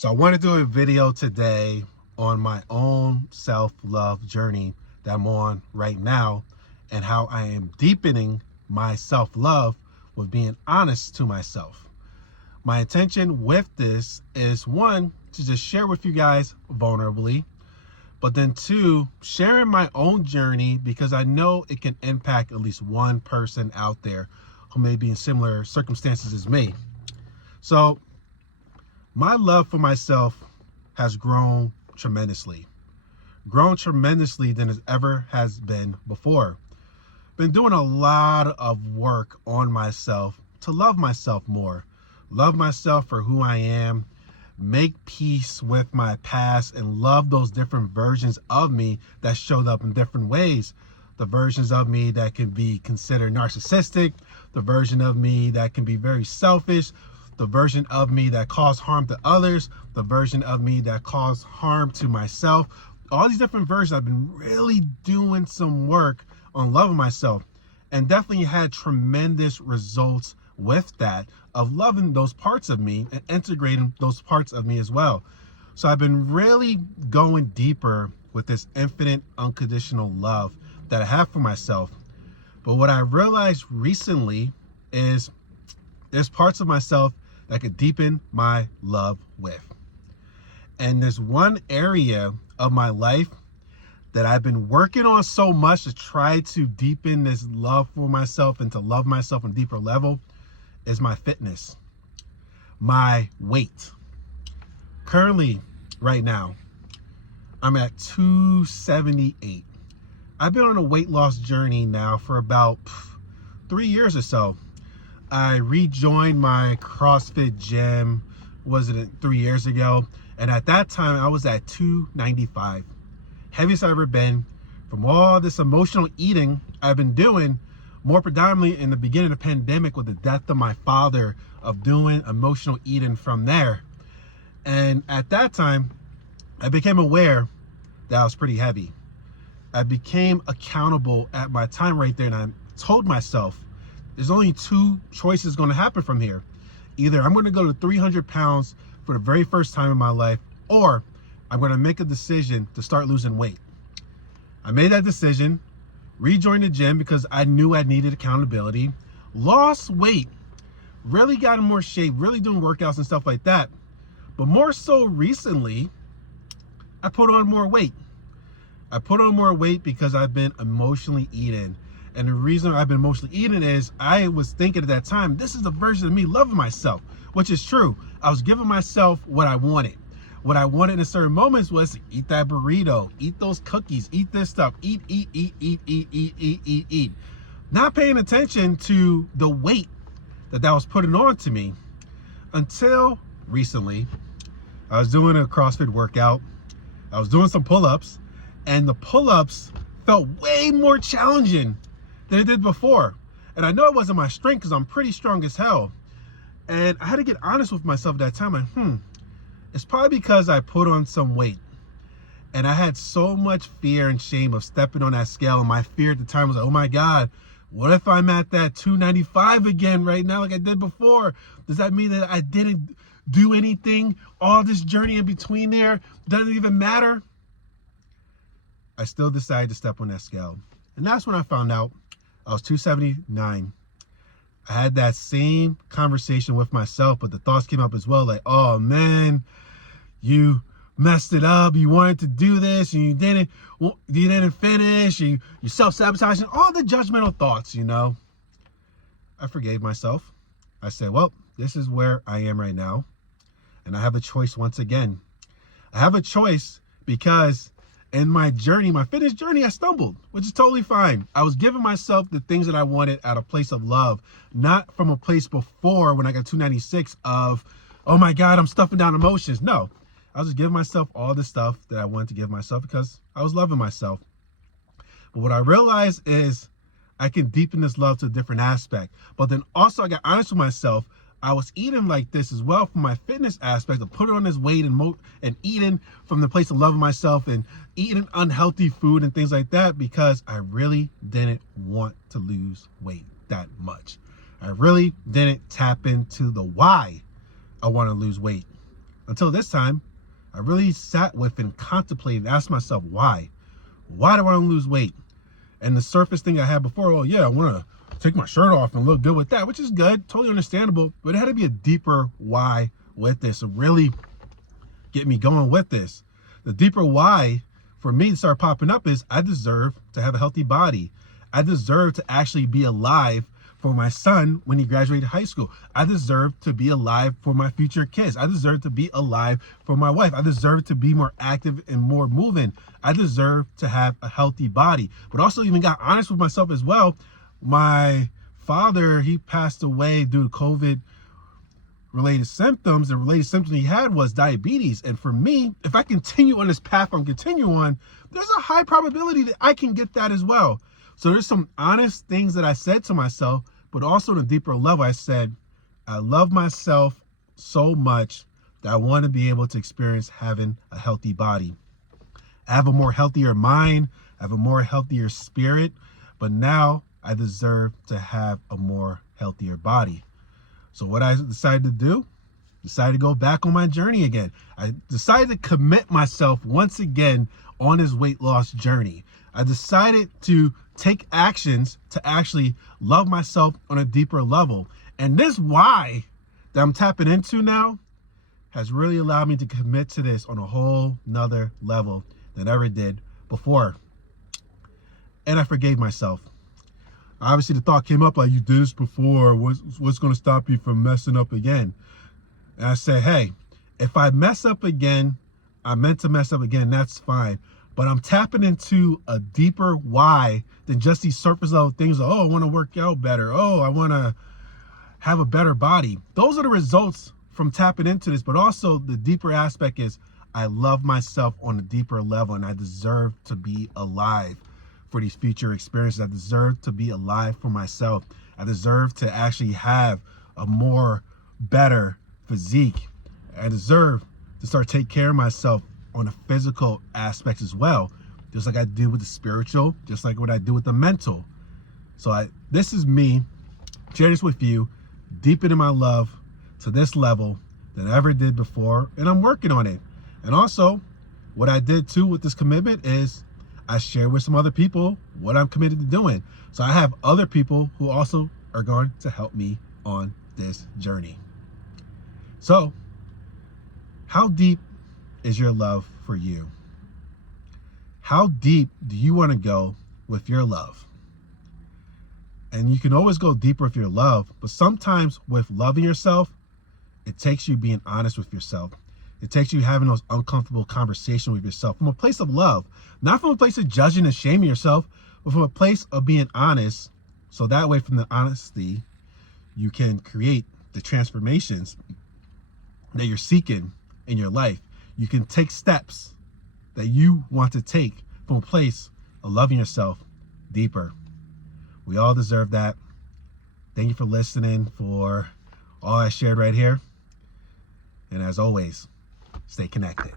So I want to do a video today on my own self-love journey that I'm on right now and how I am deepening my self-love with being honest to myself. My intention with this is, one, to just share with you guys vulnerably, but then two, sharing my own journey because I know it can impact at least one person out there who may be in similar circumstances as me. So my love for myself has grown tremendously than it ever has been before. Been doing a lot of work on myself to love myself more, love myself for who I am, make peace with my past, and love those different versions of me that showed up in different ways. The versions of me that can be considered narcissistic, the version of me that can be very selfish, the version of me that caused harm to others, the version of me that caused harm to myself. All these different versions, I've been really doing some work on loving myself and definitely had tremendous results with that, of loving those parts of me and integrating those parts of me as well. So I've been really going deeper with this infinite, unconditional love that I have for myself. But what I realized recently is there's parts of myself that could deepen my love with. And there's one area of my life that I've been working on so much to try to deepen this love for myself and to love myself on a deeper level is my fitness, my weight. Currently, right now, I'm at 278. I've been on a weight loss journey now for about 3 years or so. I rejoined my CrossFit gym, was it 3 years ago? And at that time, I was at 295. Heaviest I've ever been. From all this emotional eating I've been doing, more predominantly in the beginning of the pandemic with the death of my father, of doing emotional eating from there. And at that time, I became aware that I was pretty heavy. I became accountable at my time right there, and I told myself, there's only two choices going to happen from here. Either I'm going to go to 300 pounds for the very first time in my life, or I'm going to make a decision to start losing weight. I made that decision, rejoined the gym because I knew I needed accountability, lost weight, really got in more shape, really doing workouts and stuff like that. But more so recently, I put on more weight. I put on more weight because I've been emotionally eating. And the reason I've been emotionally eating is I was thinking at that time, this is the version of me loving myself, which is true. I was giving myself what I wanted. What I wanted in certain moments was to eat that burrito, eat those cookies, eat this stuff, eat. Not paying attention to the weight that was putting on to me until recently. I was doing a CrossFit workout. I was doing some pull-ups, and the pull-ups felt way more challenging than it did before. And I know it wasn't my strength because I'm pretty strong as hell. And I had to get honest with myself at that time. Like, it's probably because I put on some weight. And I had so much fear and shame of stepping on that scale. And my fear at the time was like, oh my God, what if I'm at that 295 again right now like I did before? Does that mean that I didn't do anything? All this journey in between there doesn't even matter? I still decided to step on that scale. And that's when I found out I was 279. I had that same conversation with myself, but the thoughts came up as well, like, oh man, you messed it up. You wanted to do this and you didn't finish. You self-sabotaging, all the judgmental thoughts, you know. I forgave myself. I said, well, this is where I am right now. And I have a choice once again. I have a choice because in my journey, my fitness journey, I stumbled, which is totally fine. I was giving myself the things that I wanted out of a place of love, not from a place before when I got 296 of, oh my God, I'm stuffing down emotions. No, I was just giving myself all the stuff that I wanted to give myself because I was loving myself. But what I realized is I can deepen this love to a different aspect. But then also I got honest with myself. I was eating like this as well from my fitness aspect of putting on this weight and eating from the place of loving myself and eating unhealthy food and things like that because I really didn't want to lose weight that much. I really didn't tap into the why I want to lose weight until this time, I really sat with and contemplated and asked myself, why? Why do I want to lose weight? And the surface thing I had before, oh yeah, I want to take my shirt off and look good with that, which is good, totally understandable, but it had to be a deeper why with this to really get me going with this. The deeper why for me to start popping up is I deserve to have a healthy body. I deserve to actually be alive for my son when he graduated high school. I deserve to be alive for my future kids. I deserve to be alive for my wife. I deserve to be more active and more moving. I deserve to have a healthy body. But also even got honest with myself as well. My father, he passed away due to COVID related symptoms. The related symptoms he had was diabetes. And for me, if I continue on this path I'm continuing on, there's a high probability that I can get that as well. So there's some honest things that I said to myself, but also on a deeper level, I said, I love myself so much that I want to be able to experience having a healthy body. I have a more healthier mind. I have a more healthier spirit, but now I deserve to have a more healthier body. So what I decided to do, decided to go back on my journey again. I decided to commit myself once again on this weight loss journey. I decided to take actions to actually love myself on a deeper level. And this why that I'm tapping into now has really allowed me to commit to this on a whole nother level than I ever did before. And I forgave myself. Obviously the thought came up like, you did this before, what's going to stop you from messing up again? And I said, hey, if I mess up again, I meant to mess up again, that's fine. But I'm tapping into a deeper why than just these surface level things. Oh, I want to work out better. Oh, I want to have a better body. Those are the results from tapping into this. But also the deeper aspect is I love myself on a deeper level, and I deserve to be alive for these future experiences. I deserve to be alive for myself. I deserve to actually have a more better physique. I deserve to start taking care of myself on the physical aspects as well, just like I do with the spiritual, just like what I do with the mental. So this is me sharing this with you, deepening my love to this level than I ever did before, and I'm working on it. And also, what I did too with this commitment is I share with some other people what I'm committed to doing. So I have other people who also are going to help me on this journey. So, how deep is your love for you? How deep do you want to go with your love? And you can always go deeper with your love, but sometimes with loving yourself, it takes you being honest with yourself. It takes you having those uncomfortable conversations with yourself from a place of love, not from a place of judging and shaming yourself, but from a place of being honest. So that way, from the honesty, you can create the transformations that you're seeking in your life. You can take steps that you want to take from a place of loving yourself deeper. We all deserve that. Thank you for listening, for all I shared right here. And as always, stay connected.